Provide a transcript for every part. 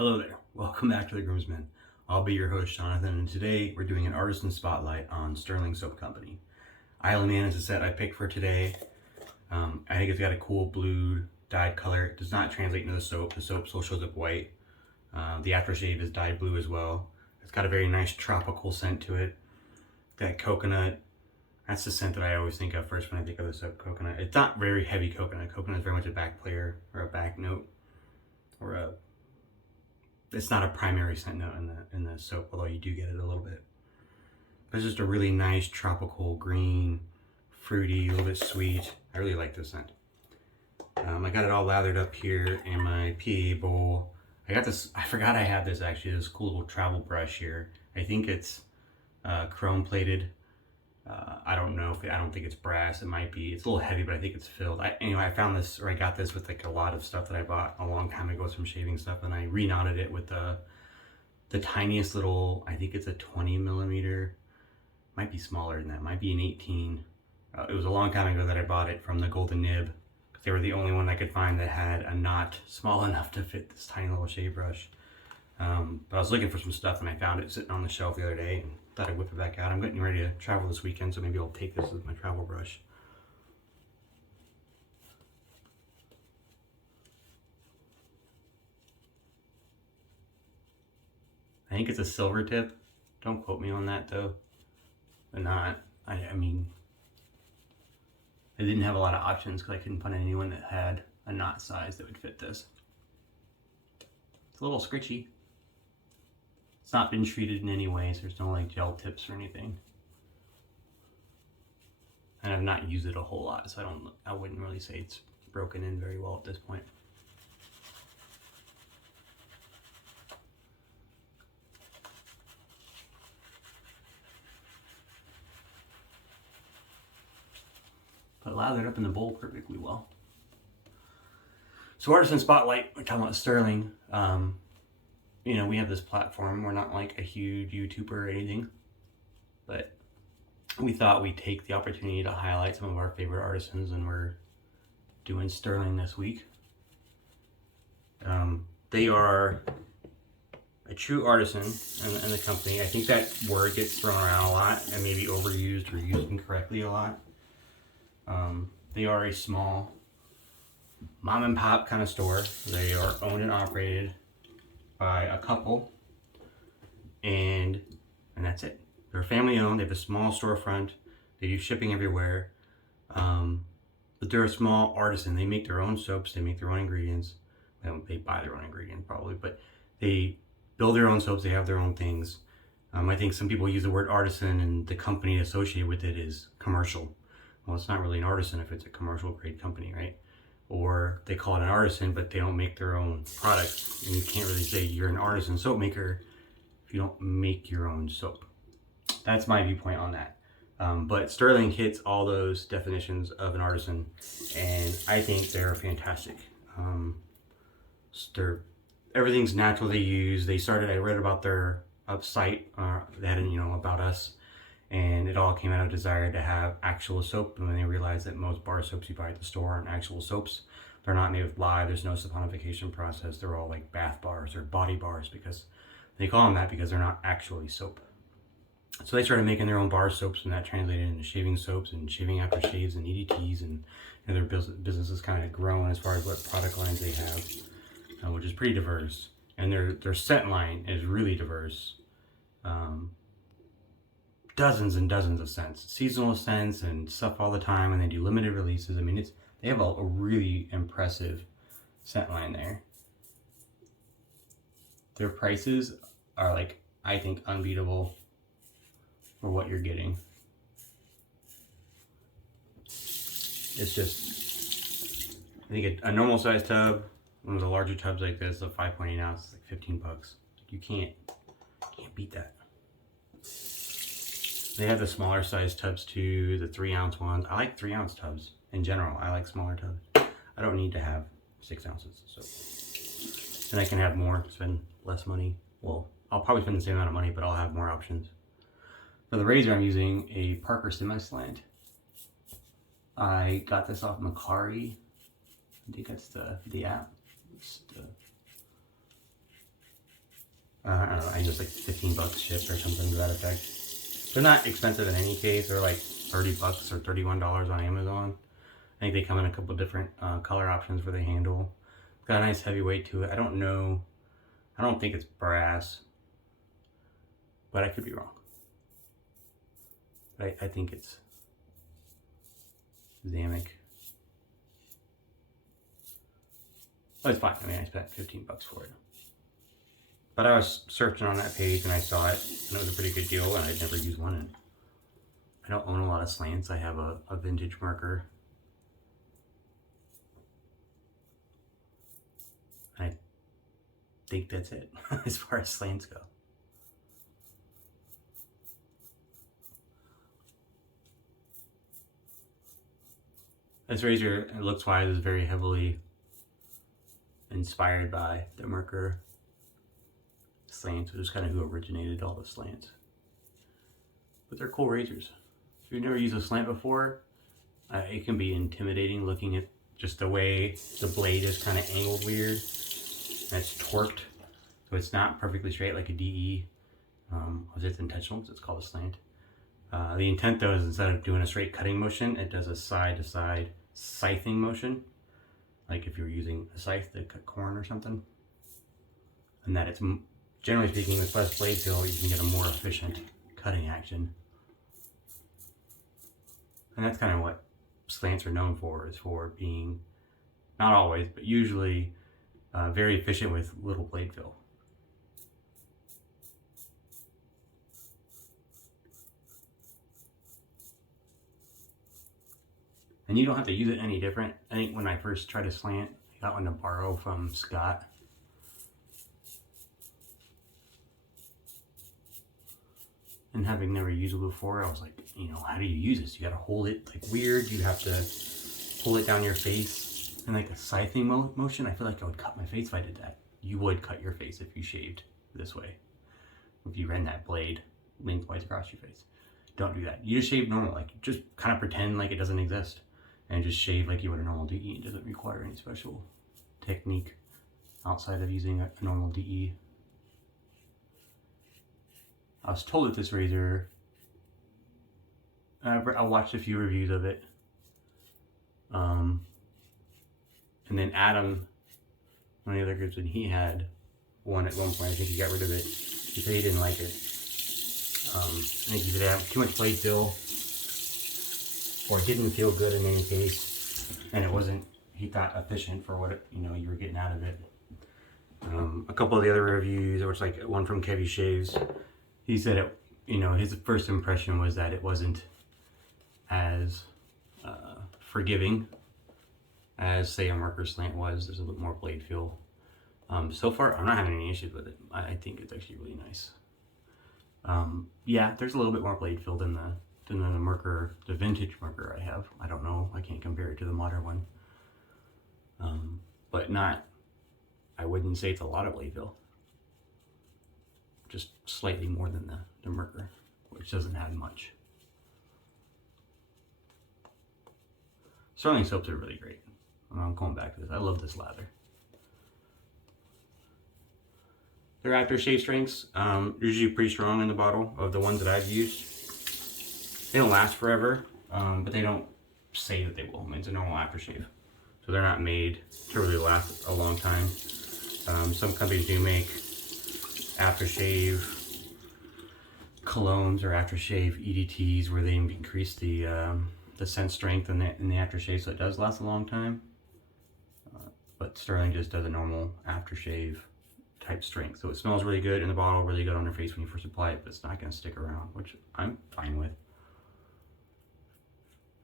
Hello there, welcome back to The Groomsmen. I'll be your host, Jonathan, and today we're doing an Artisan Spotlight on Stirling Soap Company. Isle of Man is the set I picked for today. I think it's got a cool blue dyed color. It does not translate into the soap. The soap still shows up white. The aftershave is dyed blue as well. It's got a very nice tropical scent to it. That coconut, that's the scent that I always think of first when I think of the soap, coconut. It's not very heavy coconut. Coconut is very much a back player or a back note, or it's not a primary scent note in the soap, although you do get it a little bit. But it's just a really nice tropical green, fruity, a little bit sweet. I really like this scent. I got it all lathered up here in my PA bowl. I got this, I forgot I had this actually, this cool little travel brush here. I think it's chrome plated. I don't know if I don't think it's brass. It might be. It's a little heavy, but I think it's filled. Anyway, I found this, or I got this with like a lot of stuff that I bought a long time ago, some shaving stuff, and I reknotted it with the tiniest little. I think it's a 20 millimeter. Might be smaller than that. Might be an 18. It was a long time ago that I bought it from the Golden Nib because they were the only one I could find that had a knot small enough to fit this tiny little shave brush. But I was looking for some stuff and I found it sitting on the shelf the other day and thought I'd whip it back out. I'm getting ready to travel this weekend, so maybe I'll take this as my travel brush. I think it's a silver tip. Don't quote me on that though. But not, I mean, I didn't have a lot of options because I couldn't find anyone that had a knot size that would fit this. It's a little scritchy. It's not been treated in any way, so there's no like gel tips or anything. And I've not used it a whole lot, so I wouldn't really say it's broken in very well at this point. But it lathered up in the bowl perfectly well. So Artisan Spotlight, we're talking about Stirling. You know, we have this platform. We're not like a huge YouTuber or anything, but we thought we'd take the opportunity to highlight some of our favorite artisans, and we're doing Stirling this week. They are a true artisan in the company. I think that word gets thrown around a lot and maybe overused or used incorrectly a lot. They are a small mom and pop kind of store. They are owned and operated by a couple, and that's it. They're family owned. They have a small storefront. They do shipping everywhere, but they're a small artisan. They make their own soaps. They make their own ingredients. They buy their own ingredients probably, but they build their own soaps. They have their own things. I think some people use the word artisan and the company associated with it is commercial. Well, it's not really an artisan if it's a commercial grade company, right? Or they call it an artisan, but they don't make their own product. And you can't really say you're an artisan soap maker if you don't make your own soap. That's my viewpoint on that. But Stirling hits all those definitions of an artisan, and I think they're fantastic. Everything's natural they use. I read about their site, they had about us, and it all came out of a desire to have actual soap. And when they realized that most bar soaps you buy at the store aren't actual soaps, they're not made with lye, there's no saponification process, they're all like bath bars or body bars, because they call them that because they're not actually soap. So they started making their own bar soaps, and that translated into shaving soaps and shaving aftershaves and EDTs, and their business has kind of grown as far as what product lines they have, which is pretty diverse. And their scent line is really diverse. Dozens and dozens of scents, seasonal scents and stuff all the time, and they do limited releases. I mean, they have a really impressive scent line there. Their prices are like, I think, unbeatable for what you're getting. It's just, I think a normal size tub, one of the larger tubs like this, a 5.8 ounce, is like 15 bucks. You can't beat that. They have the smaller size tubs too, the 3 ounce ones. I like 3 ounce tubs in general. I like smaller tubs. I don't need to have 6 ounces. So, and I can have more, spend less money. Well, I'll probably spend the same amount of money, but I'll have more options. For the razor, I'm using a Parker Semi Slant. I got this off Macari. I think that's the app. I don't know, I just like 15 bucks shipped or something to that effect. They're not expensive in any case. They're like 30 bucks or $31 on Amazon. I think they come in a couple different color options for the handle. It's got a nice heavy weight to it. I don't know. I don't think it's brass, but I could be wrong. But I think it's Zamic. But it's fine. I mean, I spent 15 bucks for it. But I was searching on that page and I saw it, and it was a pretty good deal, and I'd never used one. And I don't own a lot of slants. I have a vintage marker. I think that's it as far as slants go. This razor, looks-wise, is very heavily inspired by the Merkur slants, which is kind of who originated all the slants. But they're cool razors. If you've never used a slant before, it can be intimidating looking at just the way the blade is kind of angled weird. And it's torqued, so it's not perfectly straight like a DE. It's intentional because it's called a slant. The intent though is instead of doing a straight cutting motion, it does a side-to-side scything motion, like if you're using a scythe to cut corn or something. And that it's, generally speaking, with less blade fill, you can get a more efficient cutting action. And that's kind of what slants are known for, is for being, not always, but usually very efficient with little blade fill. And you don't have to use it any different. I think when I first tried a slant, I got one to borrow from Scott. And having never used it before, I was like, you know, how do you use this? You gotta hold it like weird. You have to pull it down your face in like a scything motion. I feel like I would cut my face if I did that. You would cut your face if you shaved this way. If you ran that blade lengthwise across your face. Don't do that. You just shave normal, like just kind of pretend like it doesn't exist. And just shave like you would a normal DE. It doesn't require any special technique outside of using a normal DE. I was told that this razor, I watched a few reviews of it. And then Adam, one of the other groups, and he had one at one point. I think he got rid of it. He said he didn't like it. I think he said it had too much blade fill, or it didn't feel good in any case, and it wasn't, he thought, efficient for what you were getting out of it. A couple of the other reviews, which like one from Kevy Shaves, he said it, his first impression was that it wasn't as forgiving as, say, a Merkur slant was. There's a little more blade feel. So far, I'm not having any issues with it. I think it's actually really nice. Yeah, there's a little bit more blade feel than the Merkur, the vintage Merkur I have. I don't know. I can't compare it to the modern one. But I wouldn't say it's a lot of blade feel. Just slightly more than the Merkur, which doesn't have much. Stirling soaps are really great. I'm going back to this. I love this lather. Their aftershave strengths, usually pretty strong in the bottle of the ones that I've used. They don't last forever, but they don't say that they will. I mean, it's a normal aftershave. So they're not made to really last a long time. Some companies do make aftershave colognes or aftershave EDTs where they increase the scent strength in the aftershave, so it does last a long time. But Stirling just does a normal aftershave type strength. So it smells really good in the bottle, really good on your face when you first apply it, but it's not going to stick around, which I'm fine with.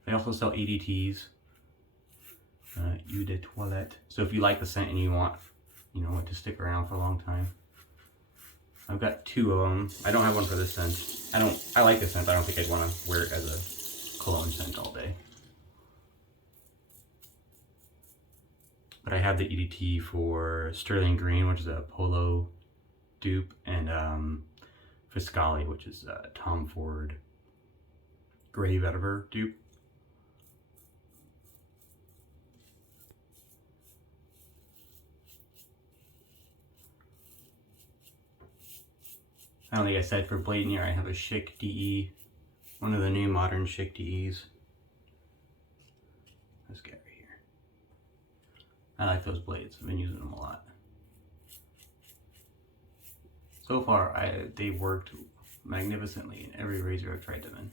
They also sell EDTs, Eau de Toilette. So if you like the scent and you want, it to stick around for a long time. I've got 2 of them. I don't have one for this scent. I like this scent, but I don't think I'd want to wear it as a cologne scent all day. But I have the EDT for Stirling Green, which is a Polo dupe, and Fiscali, which is a Tom Ford Gray Vetiver dupe. I don't think I said for blade in here, I have a Schick DE, one of the new modern Schick DEs. This guy right here. I like those blades. I've been using them a lot. So far, they worked magnificently in every razor I've tried them in.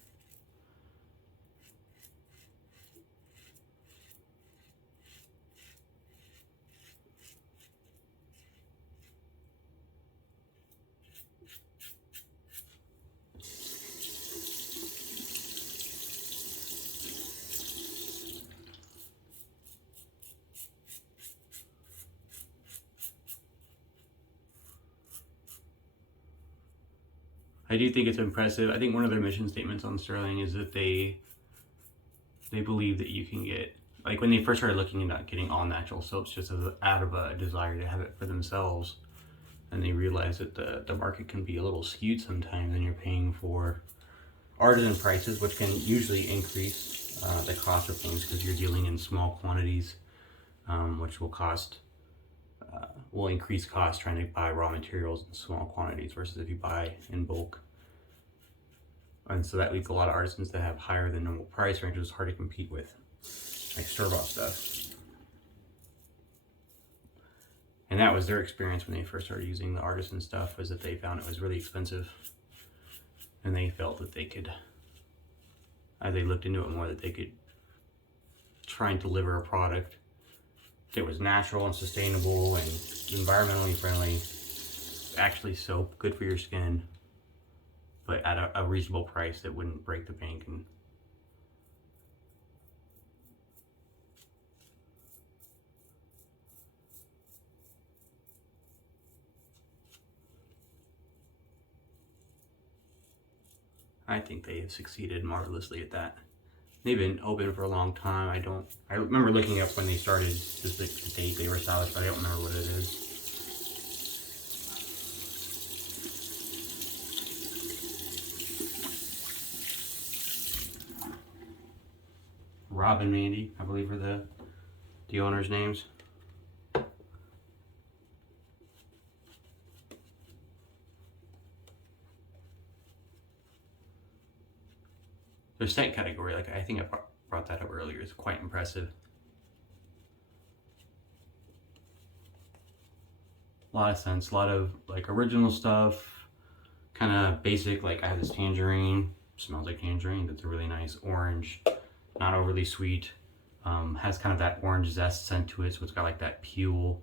I do think it's impressive. I think one of their mission statements on Stirling is that they believe that you can get, like when they first started looking into getting all natural soaps just out of a desire to have it for themselves, and they realized that the market can be a little skewed sometimes, and you're paying for artisan prices, which can usually increase the cost of things because you're dealing in small quantities, which will increase cost trying to buy raw materials in small quantities versus if you buy in bulk. And so that leads a lot of artisans that have higher than normal price ranges hard to compete with, like store-bought stuff. And that was their experience when they first started using the artisan stuff, was that they found it was really expensive. And they felt that they could, as they looked into it more, that they could try and deliver a product that was natural and sustainable and environmentally friendly, actually soap, good for your skin, but at a reasonable price that wouldn't break the bank. And I think they have succeeded marvelously at that. They've been open for a long time. I remember looking up when they started, just the date they were established, but I don't remember what it is. Rob and Mandy, I believe, are the owners' names. Their scent category, like I think I brought that up earlier, is quite impressive. A lot of scents, a lot of like original stuff, kind of basic. Like I have this tangerine, smells like tangerine. That's a really nice orange, not overly sweet. Has kind of that orange zest scent to it, so it's got like that peel,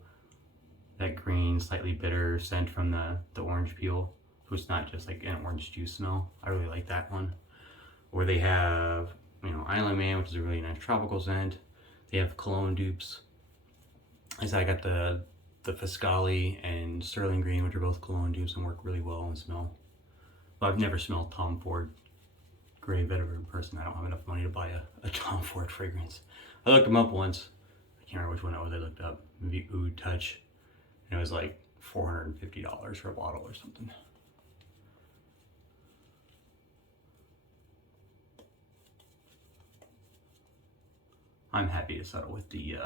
that green, slightly bitter scent from the orange peel. So it's not just like an orange juice smell. I really like that one. Or they have, Island Man, which is a really nice tropical scent. They have cologne dupes. I said I got the Fiscali and Stirling Green, which are both cologne dupes and work really well and smell. But I've never smelled Tom Ford Grey Vetiver in person. I don't have enough money to buy a Tom Ford fragrance. I looked them up once. I can't remember which one it was I looked up. Maybe Oud Touch. And it was like $450 for a bottle or something. I'm happy to settle with the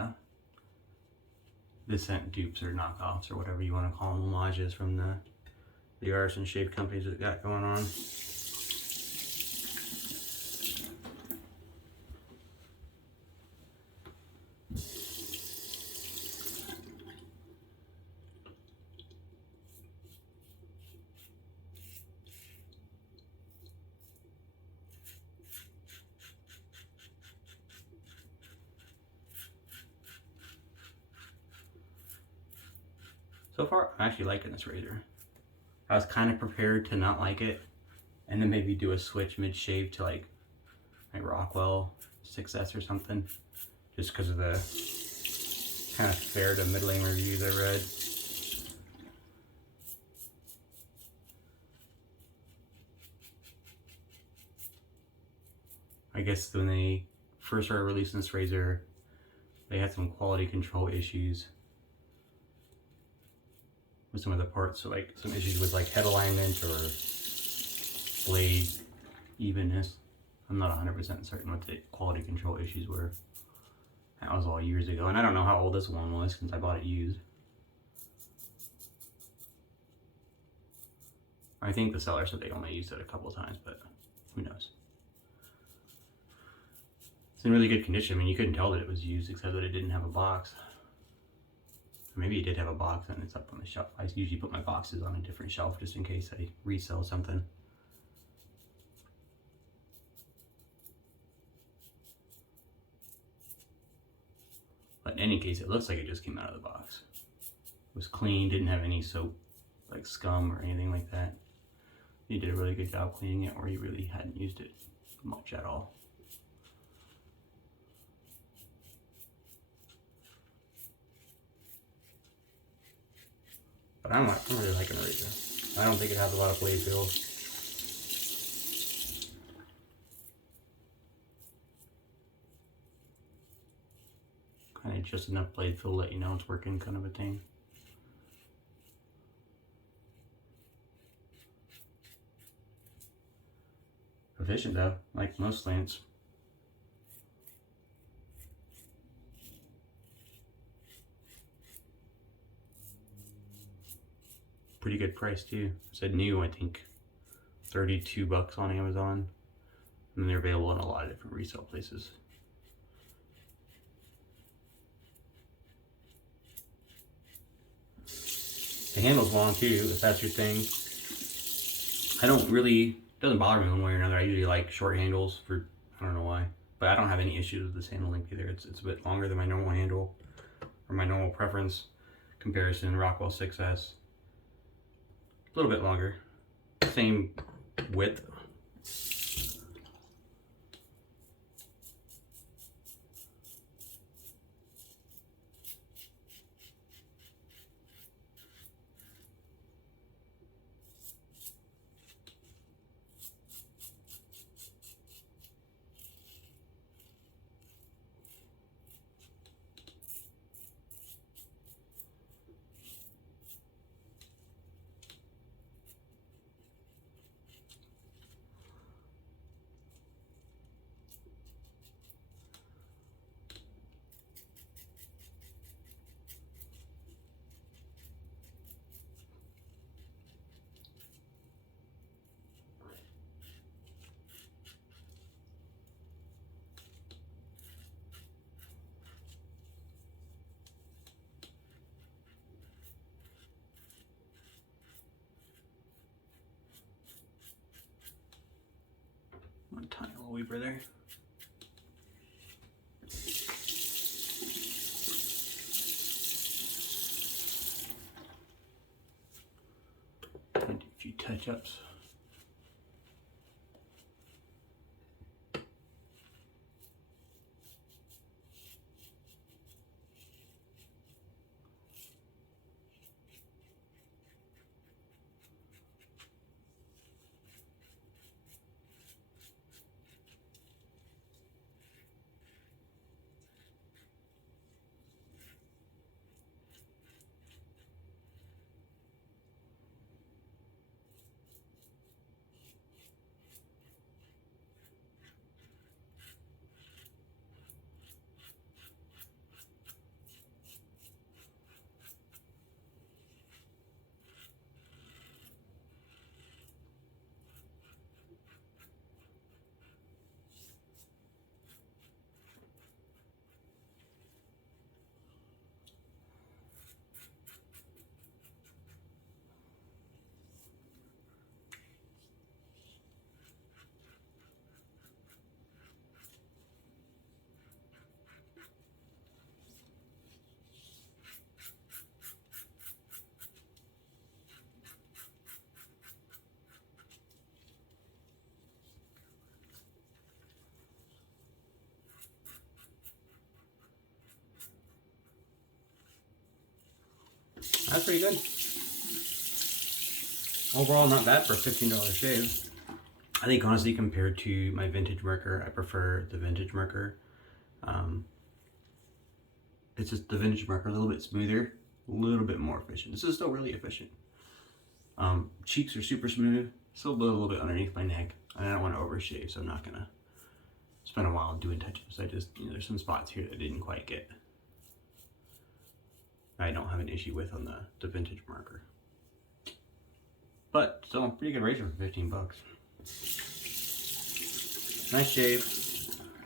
scent dupes or knockoffs or whatever you want to call them, homages from the artisan shave companies that got going on. So far, I'm actually liking this razor. I was kind of prepared to not like it, and then maybe do a switch mid-shave to like Rockwell 6S or something, just because of the kind of fair to middling reviews I read. I guess when they first started releasing this razor, they had some quality control issues with some of the parts, so like some issues with like head alignment or blade evenness. I'm not 100% certain what the quality control issues were. That was all years ago, and I don't know how old this one was since I bought it used. I think the seller said they only used it a couple of times, but who knows. It's in really good condition. I mean, you couldn't tell that it was used except that it didn't have a box. Or maybe it did have a box and it's up on the shelf. I usually put my boxes on a different shelf just in case I resell something. But in any case, it looks like it just came out of the box. It was clean, didn't have any soap, like scum or anything like that. You did a really good job cleaning it, or you really hadn't used it much at all. But I don't really like an eraser. I don't think it has a lot of blade fill. Kind of just enough blade fill to let you know it's working, kind of a thing. Efficient though, like most slants. Pretty good price too. I said new, I think $32 on Amazon, and they're available in a lot of different resale places. The handle's long too, if that's your thing. I don't really, it doesn't bother me one way or another. I usually like short handles for, I don't know why, but I don't have any issues with this handle length either. It's a bit longer than my normal handle, or my normal preference comparison, Rockwell 6S. A little bit longer, same width. One tiny little weaver there. And a few touch-ups. That's pretty good. Overall, not bad for a $15 shave. I think honestly, compared to my vintage marker, I prefer the vintage marker. It's just the vintage marker a little bit smoother, a little bit more efficient. This is still really efficient. Cheeks are super smooth, still a little bit underneath my neck. I don't want to overshave, so I'm not gonna spend a while doing touch-ups. I just, there's some spots here that I didn't quite get. I don't have an issue with on the vintage marker. but still a pretty good razor for 15 bucks. Nice shave.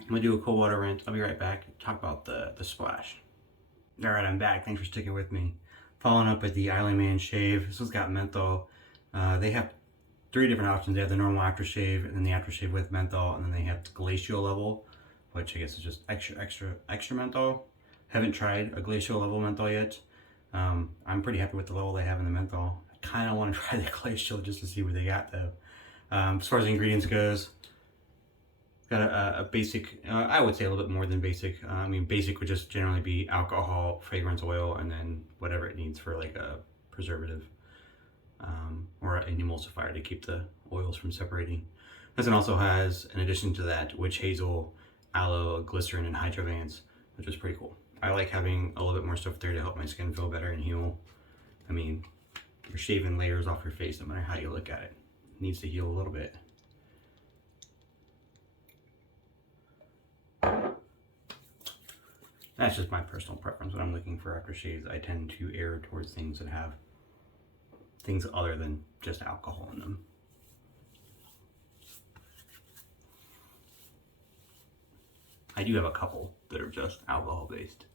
I'm gonna do a cold water rinse. I'll be right back. Talk about the splash. All right, I'm back. Thanks for sticking with me. Following up with the Island Man shave. This one's got menthol. They have 3 different options. They have the normal aftershave, and then the aftershave with menthol, and then they have the glacial level, which I guess is just extra menthol. Haven't tried a glacial level menthol yet. I'm pretty happy with the level they have in the menthol. I kind of want to try the glacial just to see what they got though. As far as the ingredients goes, got a basic, I would say a little bit more than basic. I mean, basic would just generally be alcohol, fragrance oil, and then whatever it needs for like a preservative or an emulsifier to keep the oils from separating. This one also has, in addition to that, witch hazel, aloe, glycerin, and hydrovance, which is pretty cool. I like having a little bit more stuff there to help my skin feel better and heal. I mean, you're shaving layers off your face no matter how you look at it. It needs to heal a little bit. That's just my personal preference. When I'm looking for aftershaves, I tend to err towards things that have things other than just alcohol in them. I do have a couple that are just alcohol based.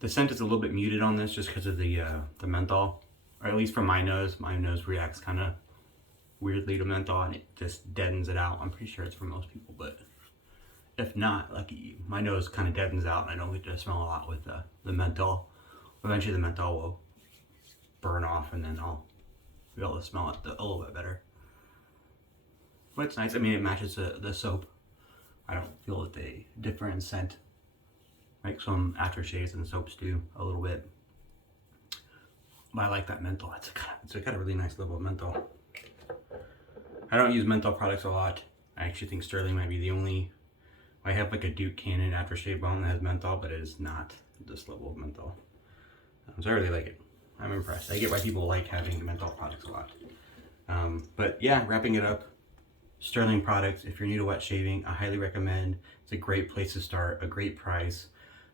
The scent is a little bit muted on this just because of the menthol, or at least for my nose. My nose reacts kind of weirdly to menthol and it just deadens it out. I'm pretty sure it's for most people, but if not, lucky you. My nose kind of deadens out and I don't get to smell a lot with the menthol. Eventually the menthol will burn off and then I'll be able to smell it a little bit better. But it's nice. I mean, it matches the soap. I don't feel that they differ in scent like some aftershaves and soaps do a little bit. But I like that menthol. It's got a really nice level of menthol. I don't use menthol products a lot. I actually think Stirling might be the only. I have like a Duke Cannon aftershave balm that has menthol, but it is not this level of menthol. So I really like it. I'm impressed. I get why people like having menthol products a lot. But yeah, wrapping it up. Stirling products, if you're new to wet shaving, I highly recommend. It's a great place to start, a great price.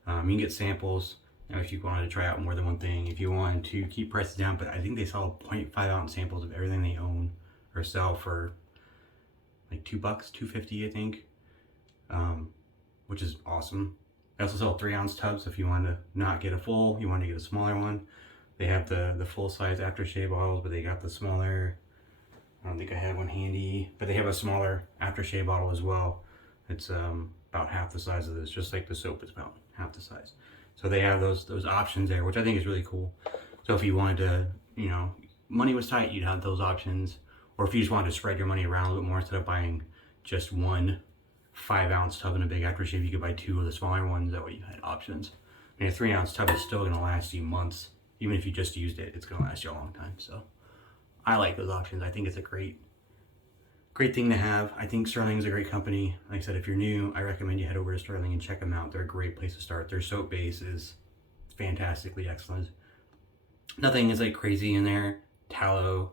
You can get samples, you know, if you wanted to try out more than one thing, if you wanted to keep prices down, but I think they sell 0.5 ounce samples of everything they own or sell for like $2, $2.50 I think, which is awesome. They also sell 3 ounce tubs if you want to not get a full, you want to get a smaller one. They have the full size aftershave bottles, but they got the smaller. I don't think I have one handy, but they have a smaller aftershave bottle as well. It's about half the size of this, just like the soap is about half the size. So they have those options there, which I think is really cool. So if you wanted to, you know, money was tight, you'd have those options. Or if you just wanted to spread your money around a little bit more, instead of buying just one 5 ounce tub and a big aftershave, you could buy 2 of the smaller ones. That way you had options. I mean, a 3 ounce tub is still gonna last you months. Even if you just used it, it's gonna last you a long time. So I like those options. I think it's a great thing to have. I think Stirling is a great company. Like I said, if you're new, I recommend you head over to Stirling and check them out. They're a great place to start. Their soap base is fantastically excellent. Nothing is like crazy in there. Tallow,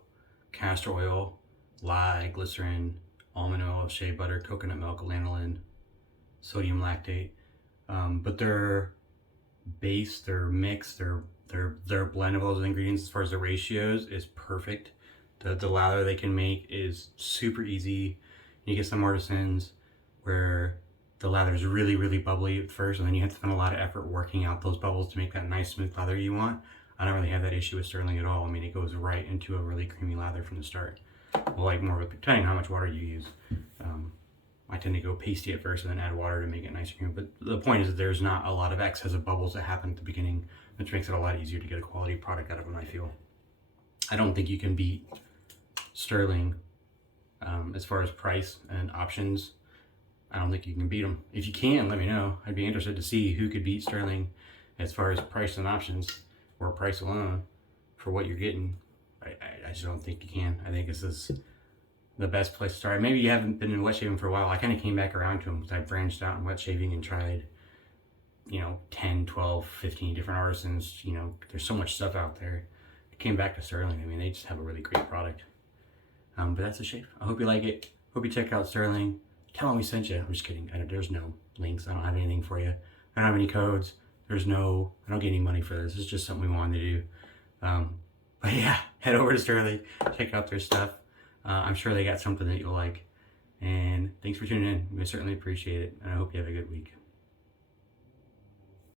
castor oil, lye, glycerin, almond oil, shea butter, coconut milk, lanolin, sodium lactate. But their base, their mix, their blend of all those ingredients as far as the ratios is perfect. The lather they can make is super easy. You get some artisans where the lather is really, really bubbly at first, and then you have to spend a lot of effort working out those bubbles to make that nice smooth lather you want. I don't really have that issue with Stirling at all. I mean, it goes right into a really creamy lather from the start. Well, like more of a, depending on how much water you use. I tend to go pasty at first and then add water to make it nice and creamy. But the point is that there's not a lot of excess of bubbles that happen at the beginning, which makes it a lot easier to get a quality product out of them, I feel. I don't think you can beat Stirling as far as price and options. I don't think you can beat them. If you can, let me know. I'd be interested to see who could beat Stirling as far as price and options, or price alone for what you're getting. I just don't think you can. I think this is the best place to start. Maybe you haven't been in wet shaving for a while. I kind of came back around to them because I branched out in wet shaving and tried, 10, 12, 15 different artisans. There's so much stuff out there. I came back to Stirling. I mean, they just have a really great product. But that's a shave. I hope you like it. Hope you check out Stirling. Tell them we sent you. I'm just kidding. There's no links. I don't have anything for you. I don't have any codes. I don't get any money for this. It's just something we wanted to do. But yeah, head over to Stirling, check out their stuff. I'm sure they got something that you'll like. And thanks for tuning in. We certainly appreciate it. And I hope you have a good week.